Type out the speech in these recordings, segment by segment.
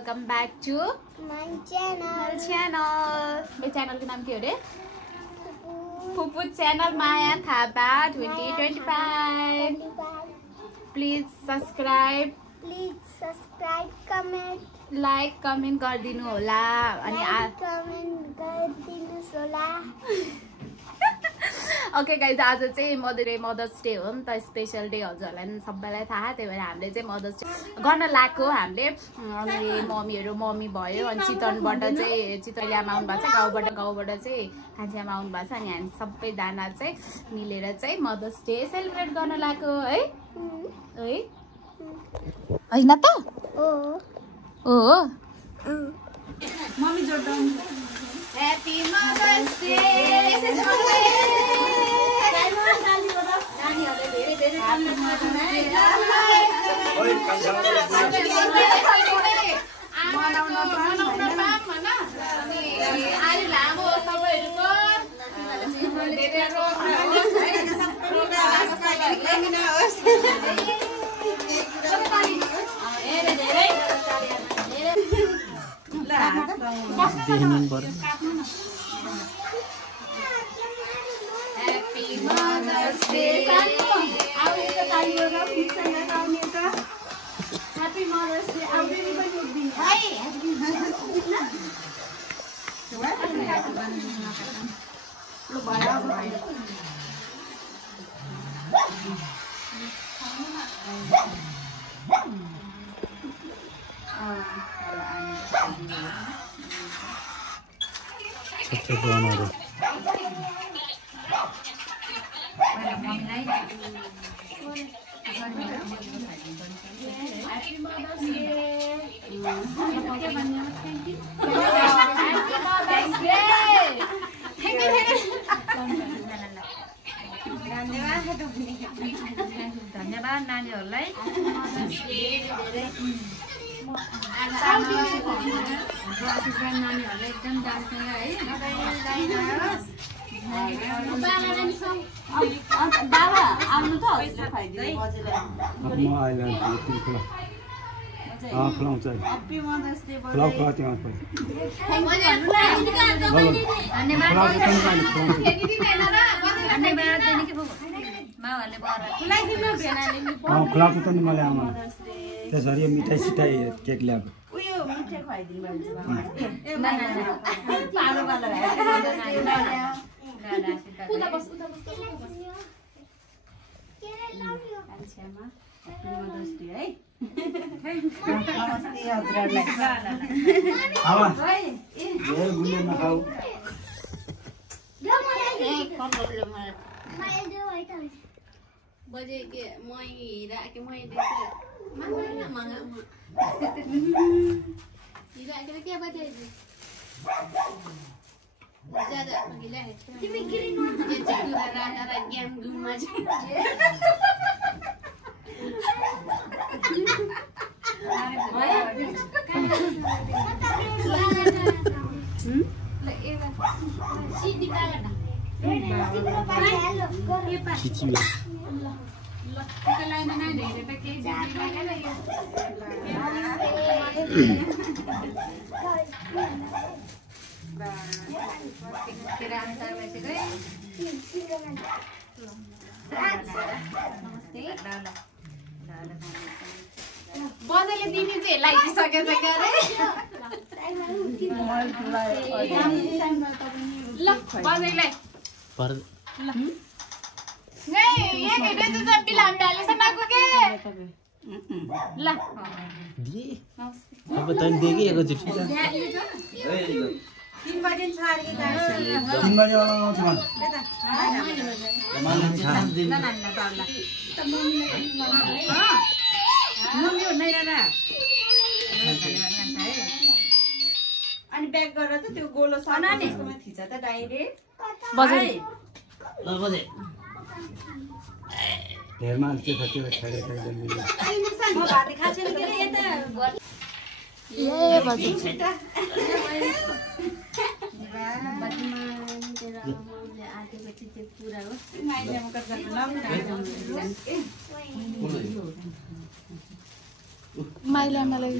Welcome back to my channel. मेरो च्यानलको नाम के हो रे? फुपू channel Maya Thapa 2025। Please subscribe, comment, like comment गरिदिनु होला अनि ओके गाइज, आज चाहिँ मदर्स डे हो नि त, स्पेशल डे हजुरहरूलाई पनि सबैलाई थाहा। त्यही भएर हामीले चाहिँ मदर्स डे गर्न लागेको हामीले। अनि मम्मी भयो अनि चितवनबाट चाहिँ चितवनले आमा आउनु भएको छ, गाउँबाट चाहिँ कान्छी आमा आउनु भएको छ। अनि हामी सबैजना चाहिँ मिलेर चाहिँ मदर्स डे सेलिब्रेट गर्न लागेको है होइन त? हो mummy जोड्दाउ Happy Mother's Day! Happy Mother's Day. Happy Mother's Day. धन्यवाद नानीहरूलाई। नानीहरूलाई एकदम दामसँग है बाबा आउनु त त्यसरी मिठाई सिठाई केक ल्याएको बजे के मै हिरा के मै देखे मांगा मांगा हिरा के क्या बजे ज्यादा हिला है तिमी गिरिन ये चिकु रा गेम गुमा छ सी निकाल न बजाले दिने चाहिँ लगाइसकेछ के अरे ल बजाइलाई नहीं ये वीडियो से सब बिलाम डाले समाको के ल दी अब तैन देगी एगो चिट्ठी 3 बजे छाड के 3 बजे आउँछ म अनि ब्याक गरेर त त्यो गोलो सानानीमा थिच त डाइरेक्ट बजे ल बजे धेर मान्छे खच्यो खाएर खाइदिनु म भात खाछेन के रे यता ए बजे पूरा हो माइले म कत गर्न माइला मलाई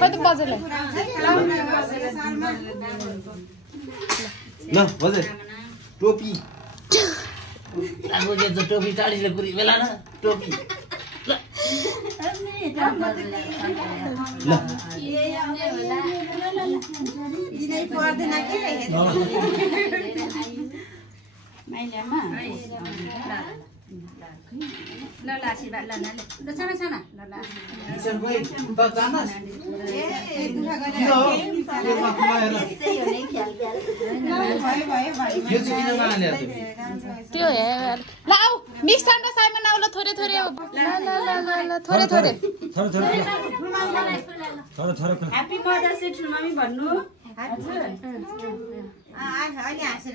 कति बजेलाई ल बजे टोपी अब के त टोपी टाढीले पुरी बेला न टोपी ल दिनै पर्दैन के माइलामा ल आशीर्वाद ल छाना छाना ल किसन गई त जानास ए दुख गरेर यो चाहिँ किन माने त्यो हे ल आऊ मिक्सन र साइमन आऊ ल थोरै थोरै आऊ ल थोरै थोरै ह्यापी मदर्स डे ठुलो मम्मी भन्नु अहिले हाँसेर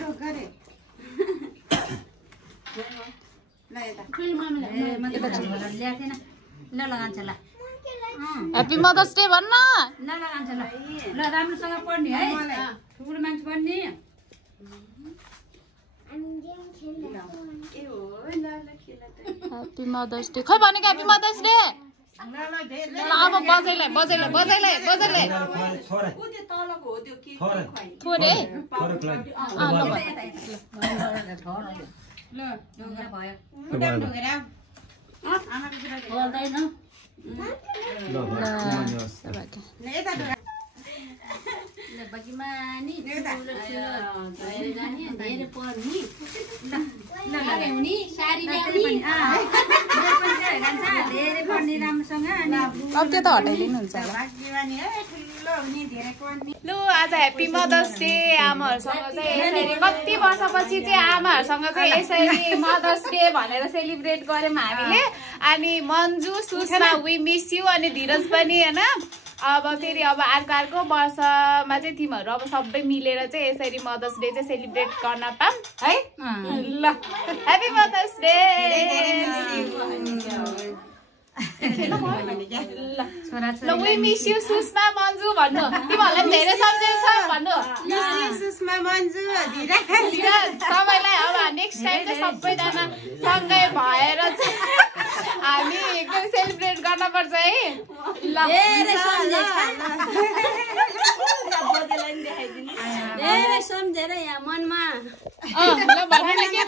ढोकरे ह्यापी मदर्स डे भन्न ल राम्रोसँग पढ्ने है ठुलो मान्छे पढ्ने ह्यापी मदर्स डे खै भनेको ह्यापी मदर्स डे ल अब बजैलाई थोरै अब त्यो त हटाइदिनुहुन्छ लु आज ह्याप्पी मदर्स डे आमाहरूसँग चाहिँ यसरी कति वर्षपछि चाहिँ आमाहरूसँग चाहिँ यसरी मदर्स डे भनेर सेलिब्रेट गर्यौँ हामीले अनि Manju Sushma we miss you अनि धीरज पनि होइन अब फेरि अब अर्को वर्षमा चाहिँ तिमीहरू अब सबै मिलेर चाहिँ यसरी मदर्स डे चाहिँ सेलिब्रेट गर्न पाऊँ है ल ह्याप्पी मदर्स डे ल we miss you Sushma Manju भन्नु तिमीहरूलाई पनि धेरै सम्झेछ भन्नु सुषमा मन्जु सबैलाई अब नेक्स्ट टाइम चाहिँ सबैजना सँगै भएर चाहिँ हामी एकदम सेलिब्रेट गर्नुपर्छ है ल सम्झेर यहाँ मनमा ल भन्नु न के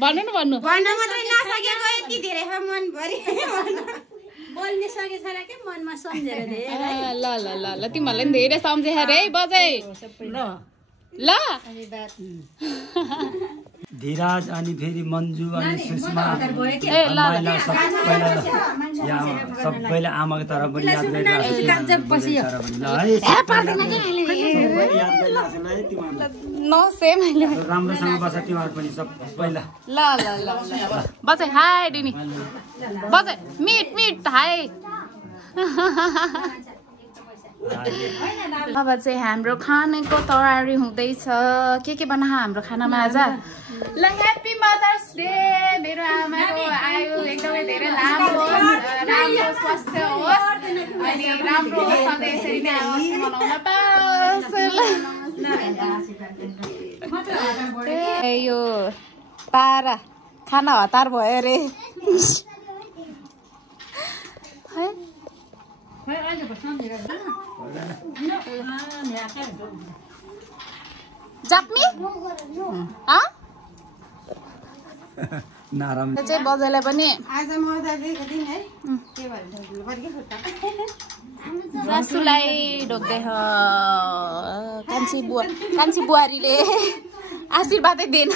भन्नु न भन्नु भन्न मात्रै नसकेको यति धेरै मन भरि बोल्ने सके छैन के मनमा सम्झेर ल ल ल ल तिमीहरूलाई पनि धेरै सम्झे अरे है बजै ल धीराज अनि फेरि मन्जु अनि सुषमा माइला सबैलाई आमाको तर्फबाट याद गरिरहेको राम्रोसँग बस्छ तिमीहरू पनि सबैलाई ल ल ल बजै हाई दिनी बजै मिट हाई अब चाहिँ हाम्रो खानेको तयारी हुँदैछ के बनाऊ हाम्रो खानामा आज ल ह्याप्पी मदर्स डे मेरो आमाको आयु एकदमै धेरै लामो राम्रो स्वास्थ्य होस् अनि राम्रो होस् सधैँ यसरी नै होस् मनाउन पाओस् यो तारा खाना हतार भयो अरे जाप्नी नाराम चाहिँ बजाइलाई पनि आज मदर्स दिन है के भन्छ रासुलाई ढोक्दै कान्छी बुहारीले आशीर्वादै दिएन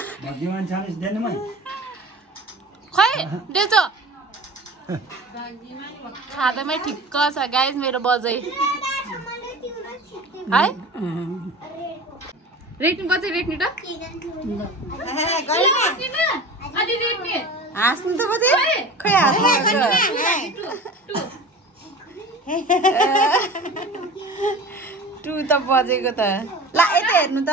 खै देउच खाँदैमै ठिक्क छ गाइज मेरो बजै है रेट्नु बजै रेट्नु त हाँस्नु त बजे खै 2 त बजेको त ल यता हेर्नु त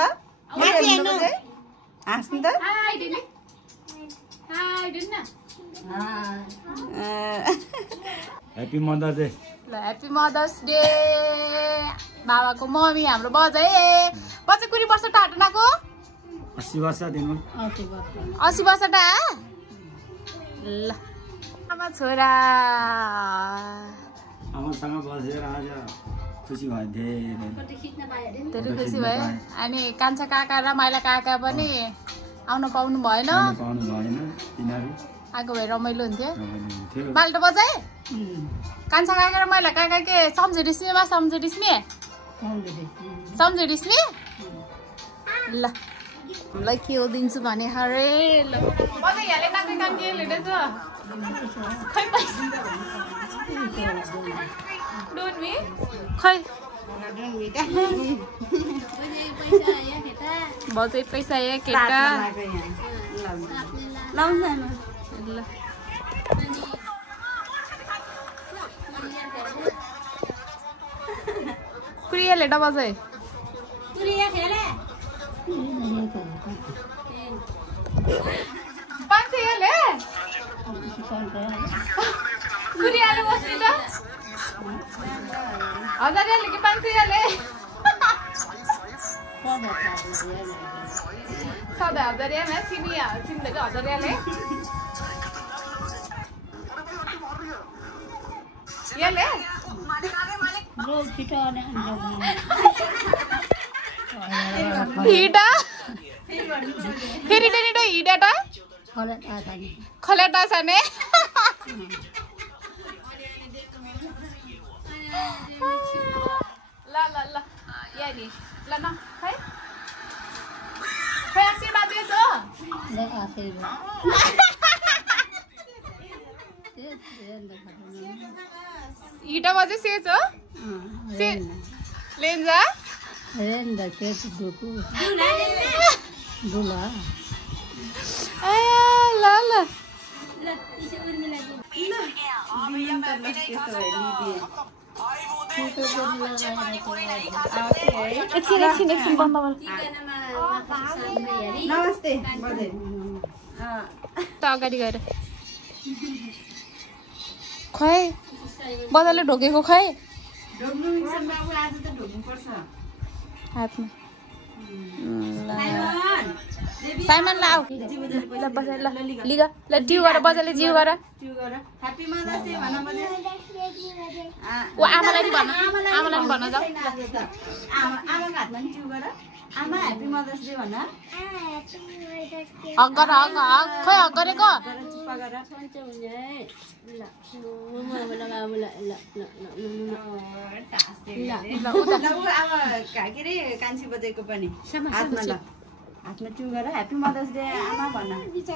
हाँस्नु त हाई दिदी हाई दिनु न ह्यापी मदर्स डे ल ह्यापी मदर्स डे बाबाको मम्मी हाम्रो बजे कुरी वर्ष टाटनाको 80 वर्ष दिनु 80 वर्ष टा ल आमा छोरा आमासँग बसेर आज खुसी भयो धेरै खुसी भयो अनि कान्छा काका र माइला काका पनि आउन पाउनु भएन तिनीहरू आएको भए रमाइलो हुन्थ्यो बाल्टो बजाए कान्छा काका र माइला काका के सम्झे डिस्मीमा सम्झे डिस्मी ल हामीलाई के हो दिन्छु भने अरे ल बजाइहाले नाकै काम के लिँदैछ खै पैसा डोन्ट मी खै बजे पैसा आयो केटा ल कुरियाले डबजे पाँचले कुरियाले बस्ने त 1000 कि 500 सधैँ 1000 चिन्दैन 1000 यसले हिडा फेरि डेनिडो हिडाटा खलेटा छ ने ल ल ल यहाँ नि ल न खै खै आशीर्वाद दिएछ हिटा बजे सेच हो से लेन्जा रेन्दा के दुकु दुला ल ल एकछिन बन्द नमस्ते त अगाडि गएर खै बजारले ढोकेको खै हातमा साइमन ल आऊ ल बस ल लिग ल ट्यु गर बजारले जिउ गर ह्यापी मदर्स डे भन बजे ओ आमालाई नि भन्न जाऊ आमाको हातमा नि ट्यु गर आमा ह्यापी मदर्स डे भन हग गर हग खै हग गरेको चुप्पा गर के रे कान्छी बजेको पनि हातमा ल हातमा ट्यु गर ह्यापी मदर्स डे आमा भन ल छिटो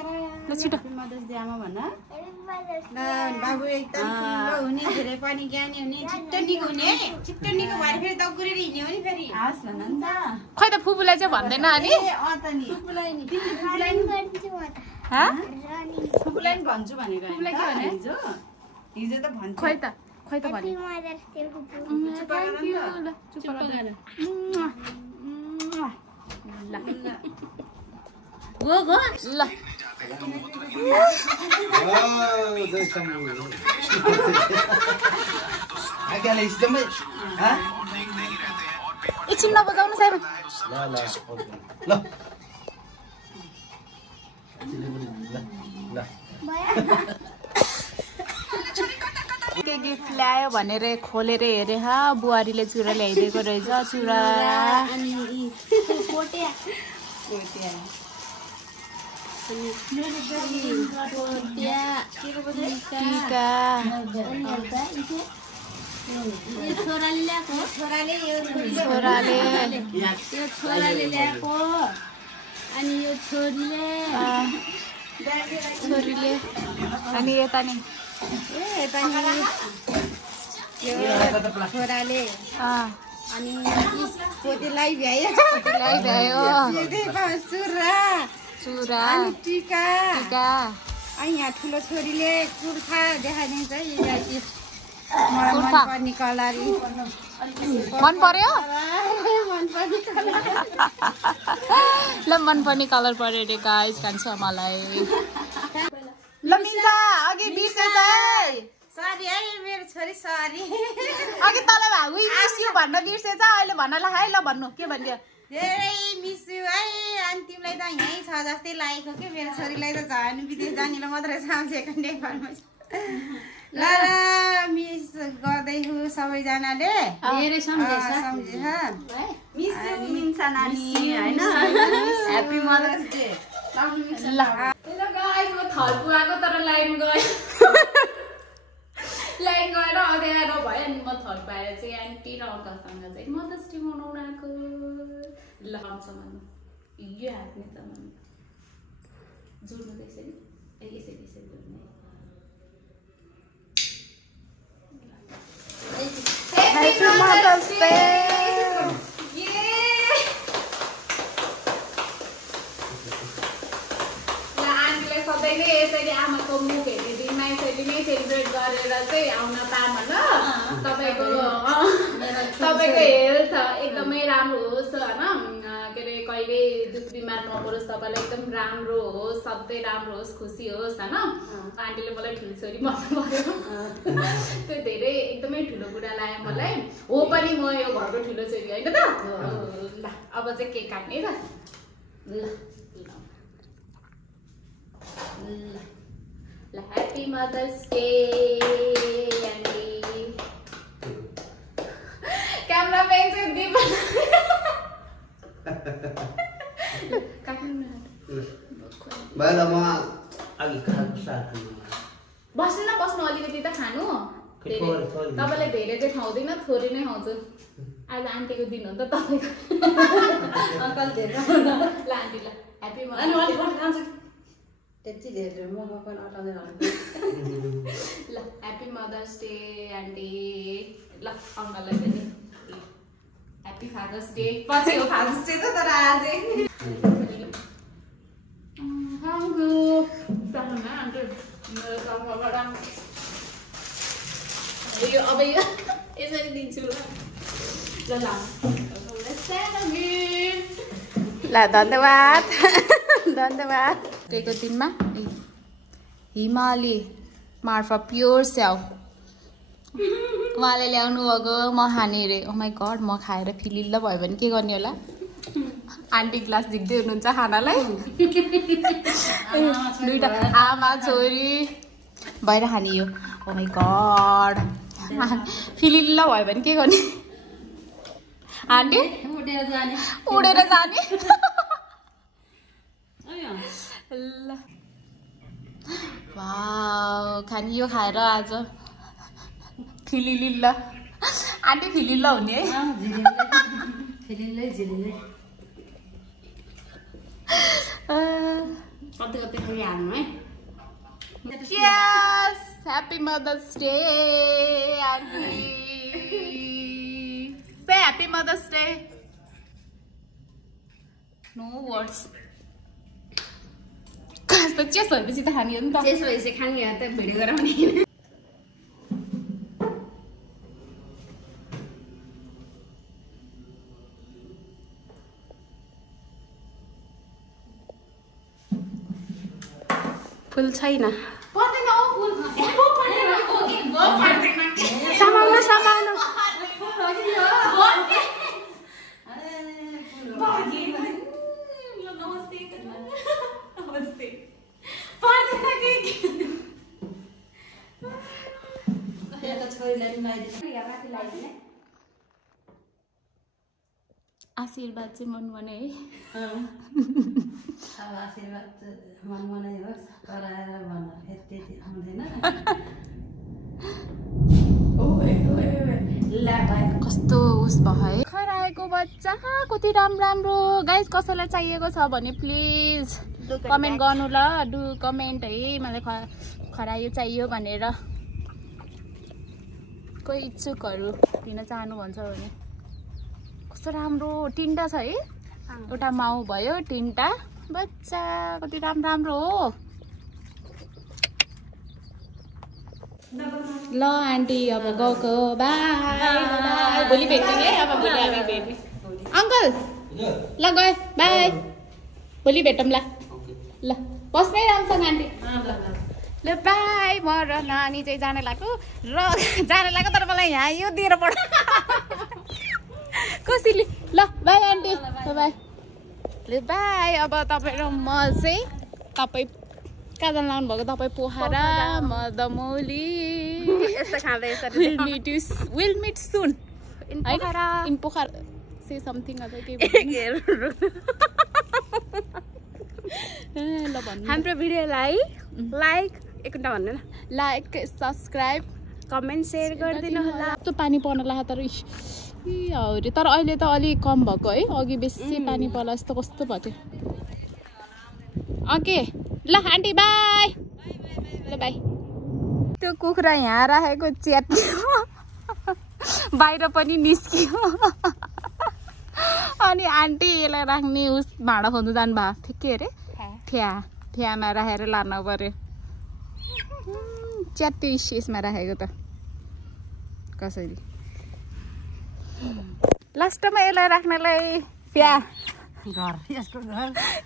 ह्यापी मदर्स डे आमा भन ल बाबु एकदम ठुलो हुने धेरै पनि ज्ञानी हुने छिट्टो निको हुने छिट्टो निको भएर फेरि दगुरेर हिँड्ने हो नि फेरि हस् भन नि त खै त फुपूलाई चाहिँ भन्दैन अनि त नि फुपूलाई नि फुपूलाई नि भन्छु भनेको हिजो हिजो त भन्छ खै त भने गो गो ल एकछिन नबजाउनु साइमन के गिफ्ट ल्यायो भनेर खोलेर हेरे हा बुहारीले चुरा ल्याइदिएको रहेछ चुरा छोराले ल्याएको अनि यो छोरीले अनि यता नि छोराले अनि पोतेलाई भ्यायो चुरा अनि टिका टिका अनि यहाँ ठुलो छोरीले कुर्ता देखाइदिन्छ मलाई मनपर्ने कलर मन पर्यो मनपर्ने कलर ल मनपर्ने कलर पर्यो रे गाइस कान्छ मलाई ल मिल्छ अघि बिर्सेछ सरी है मेरो छोरी सरी अघि तल वी मिस यु भन्न बिर्सेछ अहिले भन्न ला है ल भन्नु के भन्दियो धेरै मिस यु है अनि तिमीलाई त यहीँ छ जस्तै लागेको के मेरो छोरीलाई त झन् विदेश जानेलाई मात्रै छ सेकेन्ड डे घरमा ल मिस गर्दैछु सबैजनाले धेरै सम्झेछ मिस यु मिन्सा नानी हैन ह्यापी मदर्स डे ल गाइस म थल पुगाको तर लाइन गयो लाइन गएर अँध्यारो भयो अनि म थल पाएर चाहिँ आन्टी र अङ्कलसँग चाहिँ मदर्स डे मनाउन आएको ल हमसँग यो हात्ने सामान जोड्नु त यसरी यसरी यसरी जोड्ने Happy Mother's Day! सबैले यसरी आमाको मुख हेर्ने दिनमा यसरी नै सेलिब्रेट गरेर चाहिँ आउन पाऊँ होइन तपाईँको हेल्थ एकदमै राम्रो होस् होइन के अरे कहिले दुख बिमार नपरोस् तपाईँलाई एकदम राम्रो होस् सबै राम्रो होस् खुसी होस् होइन आन्टीले मलाई ठुलो छोरी भन्नु भयो त्यो धेरै एकदमै ठुलो कुरा लाग्यो मलाई हो पनि म यो घरको ठुलो छोरी होइन त ल अब चाहिँ केक काट्ने त ल Happy Mother's Day, Andy. Cameraman से दीप. बाहिर म अघि खानु साथ बस्नु न बस्नु अलिकति त खानु तपाईलाई धेरै चाहिँ खाउँदैन थोरै नै खाउँछु आज आन्टीको दिन हो त तपाईको अङ्कल धेरै ल आन्टी ल ह्यापी अनि अलि बढी खान्छ त्यति धेरै म पनि अटाउँदै ल ह्यापी मदर्स डे आन्टी ल अङ्कललाई पनि ह्यापी फादर्स डे पछि हो फादर्स डे त तर आज अब यो यसरी दिन्छु ल धन्यवाद धन्यवाद त्यहीको दिनमा हिमाली मार्फा प्योर स्याउ उहाँले ल्याउनु भएको म खाने अरे ओ माई गड म खाएर फिलिल्ल भयो भने के गर्ने होला आन्टी ग्लास झिक्दै हुनुहुन्छ खानालाई दुईटा आमा छोरी भएर खाने यो ओ माई गड फिलिल्ल भयो भने के गर्ने आन्टी उडेर जाने ल वाउ खाने यो खाएर आज फिलिलिल्ल आन्टी फिलिल्ल हुने है झिलिल्लै झिलिल्लै कति कति खाइ हाल्नु है यस ह्यापी मदर्स डे आन्टी से happy mother's day no words कस्तो चेस भएपछि त खाने हो नि त चेस भएपछि खाने हो त भिडियो गराउने फुल छैन पर्दैन हो फुल समाउनु समाउनु नमस्ते पर्दैन के आशीर्वाद चाहिँ मन मनै है अब आशीर्वाद मन मनै होस् कराएर भन्न फेरि त्यति आउँदैन कस्तो उस भयो है खराएको बच्चा कति राम्रो गाइस कसैलाई चाहिएको छ भने प्लिज कमेन्ट गर्नु ल डु कमेन्ट है मलाई खरायो चाहियो भनेर कोही इच्छुकहरू दिन चाहनु भन्छ भने कस्तो राम्रो तिनटा छ है एउटा माउ भयो तिनटा बच्चा कति राम्रो हो ल आन्टी अब गएको बाई भोलि भेट्छौँ है अब भोलि हामी भेट्ने अङ्कल ल गए बाई भोलि भेटौँ ल बस्नै राम्रोसँग आन्टी ल बाई म र नानी चाहिँ जान लाग्यो तर मलाई यहाँ यो दिएर पढ कसैले ल बाई आन्टी बाई ल बाई अब तपाईँ र म चाहिँ तपाईँ कहाँ जान लाउनु भएको तपाईँ पोखरा म Damauli We'll meet soon in Pokhara. Say something other हाम्रो भिडियोलाई लाइक एकपल्ट भन्नु न लाइक सब्सक्राइब कमेन्ट सेयर गरिदिनु होला त्यो पानी पर्न लाग्यो तर अरे तर अहिले त अलिक कम भएको है अघि बेसी पानी पर्ला जस्तो कस्तो भएको थियो ओके ल आन्टी बाई ल बाई त्यो कुखुरा यहाँ राखेको च्यात्यो बाहिर पनि निस्कियो अनि आन्टी यसलाई राख्ने उस भाँडा खोज्नु जानुभएको थियो के अरे ठ्यामा राखेर लानु पर्यो च्यात्यो यसमा राखेको त कसरी लास्टमा यसलाई राख्नलाई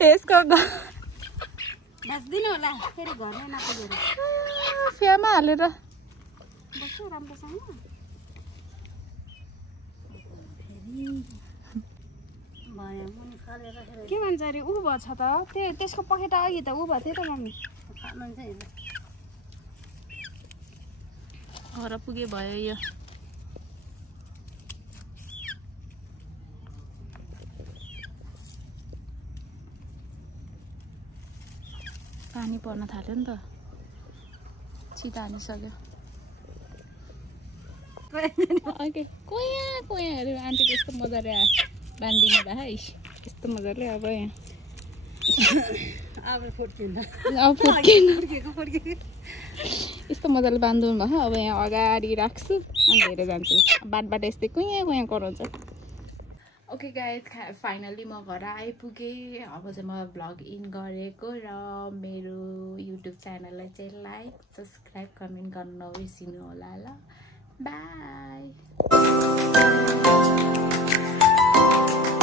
यसको नाच्दिनु होला फेरि घरमै नपुगेर फ्यामा हालेर बस्यो राम्रोसँग के भन्छ अरे ऊ भएछ त त्यसको पखेटा अघि त ऊ भएको थियो त मम्मी घर पुगे भयो यो पानी पर्न थाल्यो नि त छिटा हानिसक्यो कोया आन्टीको यस्तो मजाले बाँधिदिनु भयो है यस्तो मजाले अब यहाँ यस्तो मजाले बाँधिदिनु भयो अब यहाँ अगाडि राख्छु अनि हेरेर जान्छु बाटबाट यस्तै कुया कराउँछ ओके गाइज फाइनली म घर आइपुगेँ अब चाहिँ म भ्लग इन गरेको र मेरो युट्युब च्यानललाई चाहिँ लाइक सब्सक्राइब कमेन्ट गर्न नबिर्सिनु होला ल बाई